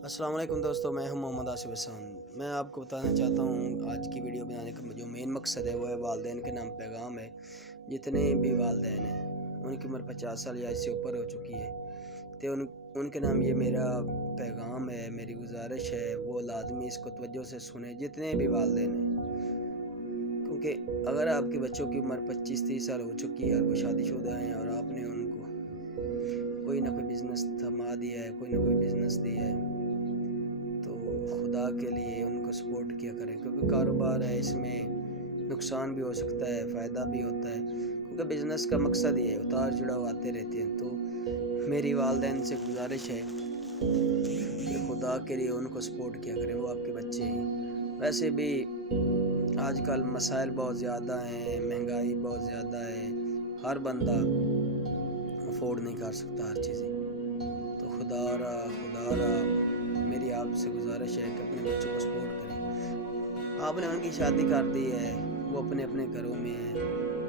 अस्सलाम वालेकुम दोस्तों, मैं हूं मोहम्मद आसिफ हसन। मैं आपको बताना चाहता हूं आज की वीडियो बनाने का जो मेन मकसद है वो है वालिदैन के नाम पैगाम है। जितने भी वालिदैन हैं उनकी उम्र 50 साल या इससे ऊपर हो चुकी है तो उनके नाम ये मेरा पैगाम है, मेरी गुजारिश है वो लाजमी इसको तवज्जो से सुने जितने भी वालिदैन हैं। क्योंकि अगर आपके बच्चों की उम्र 25-30 साल हो चुकी है और वो शादीशुदा हैं और आपने उनको कोई ना कोई बिज़नेस थमा दिया है, कोई ना कोई बिज़नेस दिया है, तो खुदा के लिए उनको सपोर्ट किया करें। क्योंकि कारोबार है, इसमें नुकसान भी हो सकता है, फ़ायदा भी होता है। क्योंकि बिज़नेस का मकसद ये है, उतार चढ़ाव आते रहते हैं। तो मेरी वालिदैन से गुजारिश है कि खुदा के लिए उनको सपोर्ट किया करें, वो आपके बच्चे हैं। वैसे भी आजकल मसाइल बहुत ज़्यादा हैं, महंगाई बहुत ज़्यादा है, हर बंदा अफोर्ड नहीं कर सकता हर चीज़ें। तो खुदारा मेरी आपसे गुजारिश है कि अपने बच्चों को सपोर्ट करें। आपने उनकी शादी कर दी है, वो अपने अपने घरों में हैं,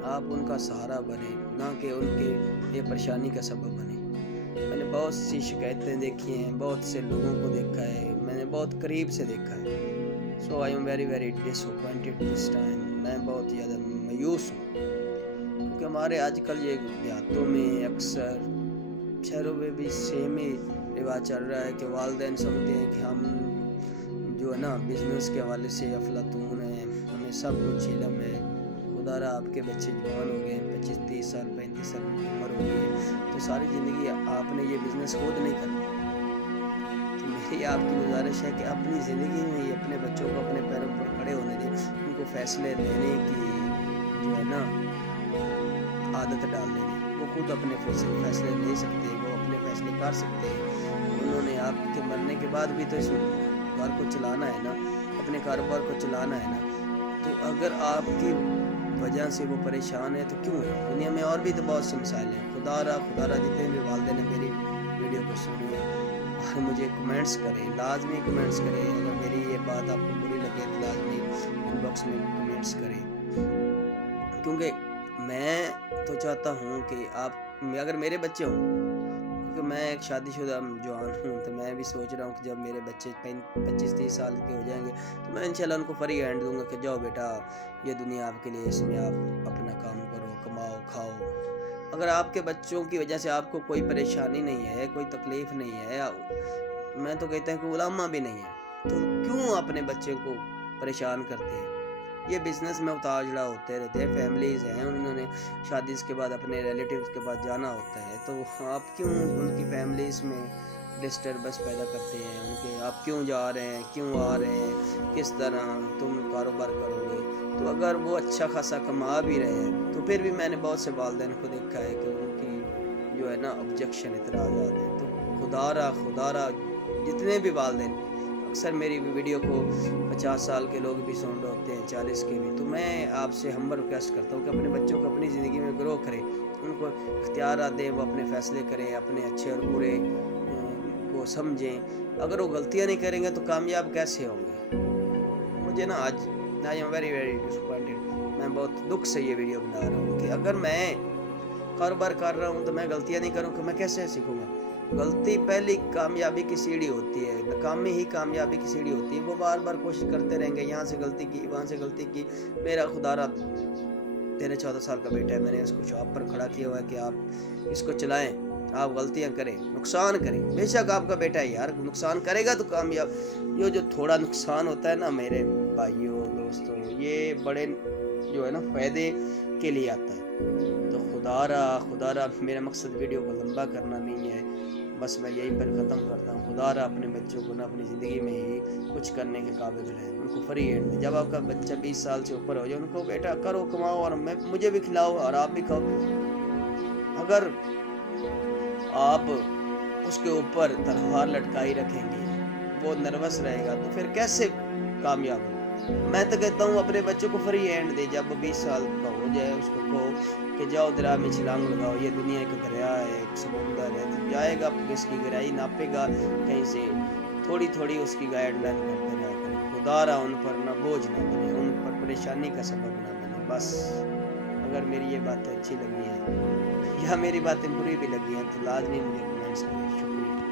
आप उनका सहारा बने, ना कि उनके ये परेशानी का सबब बने। मैंने बहुत सी शिकायतें देखी हैं, बहुत से लोगों को देखा है, मैंने बहुत करीब से देखा है। So I am very disappointed this time. मैं बहुत ज़्यादा मायूस हूँ क्योंकि हमारे आजकल ये देहातों में अक्सर, शहरों में भी सेम ही रिवाज चल रहा है कि वालिदैन समझते हैं कि हम जो है ना बिज़नेस के हवाले से अफलातून हैं, हमें सब कुछ इलम है। खुदारा आपके बच्चे जवान हो गए, 25-30 साल 35 साल की उम्र हो गई है, तो सारी ज़िंदगी आपने ये बिज़नेस खुद नहीं करना। तो मेरी आपकी गुजारिश है कि अपनी ज़िंदगी में ही अपने बच्चों को अपने पैरों पर खड़े होने दें, उनको फ़ैसले लेने की जो है ना आदत डाल देनी। वो खुद अपने फैसले ले सकते हैं, वो अपने फैसले कर सकते हैं। उन्होंने आपके मरने के बाद भी तो इस घर को चलाना है ना, अपने कारोबार को चलाना है ना। तो अगर आपकी वजह से वो परेशान है तो क्यों है? दुनिया में और भी तो बहुत से मसाइल हैं। खुदारा जितने भी वालिदैन ने मेरी वीडियो को सुने और मुझे कमेंट्स करें, लाजमी कमेंट्स करें। अगर मेरी ये बात आपको बुरी लगे तो लाजमी इनबॉक्स में कमेंट्स करें। क्योंकि मैं तो चाहता हूँ कि आप अगर मेरे बच्चे हों, क्योंकि मैं एक शादीशुदा जवान हूँ, तो मैं भी सोच रहा हूँ कि जब मेरे बच्चे 25-30 साल के हो जाएंगे तो मैं इंशाल्लाह उनको फ्री हैंड दूंगा कि जाओ बेटा, ये दुनिया आपके लिए, इसमें आप अपना काम करो, कमाओ, खाओ। अगर आपके बच्चों की वजह से आपको कोई परेशानी नहीं है, कोई तकलीफ़ नहीं है, मैं तो कहता हूँ कि उलामा भी नहीं है, तो क्यों अपने बच्चे को परेशान करते हैं? ये बिज़नेस में उतार चढ़ाव होते रहते हैं, फैमिलीज़ हैं, उन्होंने शादी के बाद अपने रिलेटिव्स के पास जाना होता है, तो आप क्यों उनकी फैमिलीज़ में डिस्टर्बेंस पैदा करते हैं? उनके आप क्यों जा रहे हैं, क्यों आ रहे हैं, किस तरह तुम कारोबार करोगे? तो अगर वो अच्छा खासा कमा भी रहे हैं तो फिर भी मैंने बहुत से वालिदैन को देखा है कि उनकी जो है ना ऑब्जेक्शन, इतराज़ात हैं। तो खुदारा जितने भी वालिदैन, अक्सर मेरी वीडियो को 50 साल के लोग भी सुन रहे होते हैं, 40 के भी। तो मैं आपसे हम्बल रिक्वेस्ट करता हूँ कि अपने बच्चों को अपनी ज़िंदगी में ग्रो करें, उनको इख्तियार दें, वो अपने फ़ैसले करें, अपने अच्छे और बुरे को समझें। अगर वो गलतियाँ नहीं करेंगे तो कामयाब कैसे होंगे? मुझे ना आज आई एम वेरी डिसअपॉइंटेड। मैं बहुत दुख से ये वीडियो बना रहा हूँ कि अगर मैं कारोबार कर रहा हूँ तो मैं गलतियाँ नहीं करूँ कि मैं कैसे सीखूँगा? गलती पहली कामयाबी की सीढ़ी होती है, नाकामी ही कामयाबी की सीढ़ी होती है। वो बार-बार कोशिश करते रहेंगे, यहाँ से गलती की, वहाँ से गलती की। मेरा खुदारा 13-14 साल का बेटा है, मैंने उसको शॉप पर खड़ा किया हुआ है कि आप इसको चलाएँ, आप गलतियाँ करें, नुकसान करें। बेशक आपका बेटा है यार, नुकसान करेगा तो कामयाब। ये जो थोड़ा नुकसान होता है ना मेरे भाइयों, दोस्तों, ये बड़े जो है ना फ़ायदे के लिए आता है। तो खुदारा मेरा मकसद वीडियो को लंबा करना नहीं है, बस मैं यहीं पर ख़त्म करता हूँ। खुदारा अपने बच्चों को ना अपनी ज़िंदगी में ही कुछ करने के काबिल रहें, उनको फ्री हैंड दें। जब आपका बच्चा 20 साल से ऊपर हो जाए, उनको बेटा करो, कमाओ और मुझे भी खिलाओ और आप भी खाओ। अगर आप उसके ऊपर तलवार लटकाई रखेंगे, वो नर्वस रहेगा, तो फिर कैसे कामयाब होगा? मैं तो कहता हूँ अपने बच्चों को फ्री हैंड दे। जब 20 साल का हो जाए उसको कहो कि जाओ दरिया में छलांग लगाओ, ये दुनिया एक दरिया है, एक समुंदर है। तो जाएगा, इसकी गहराई नापेगा कहीं से, थोड़ी-थोड़ी उसकी गाइडलाइन करते रहा करें। खुदारा उन पर ना बोझ ना बने, उन पर परेशानी का सबब ना बने। बस अगर मेरी ये बातें अच्छी लगी हैं या मेरी बातें बुरी भी लगी हैं तो लाज़मी मुझे कमेंट्स करें। शुक्रिया।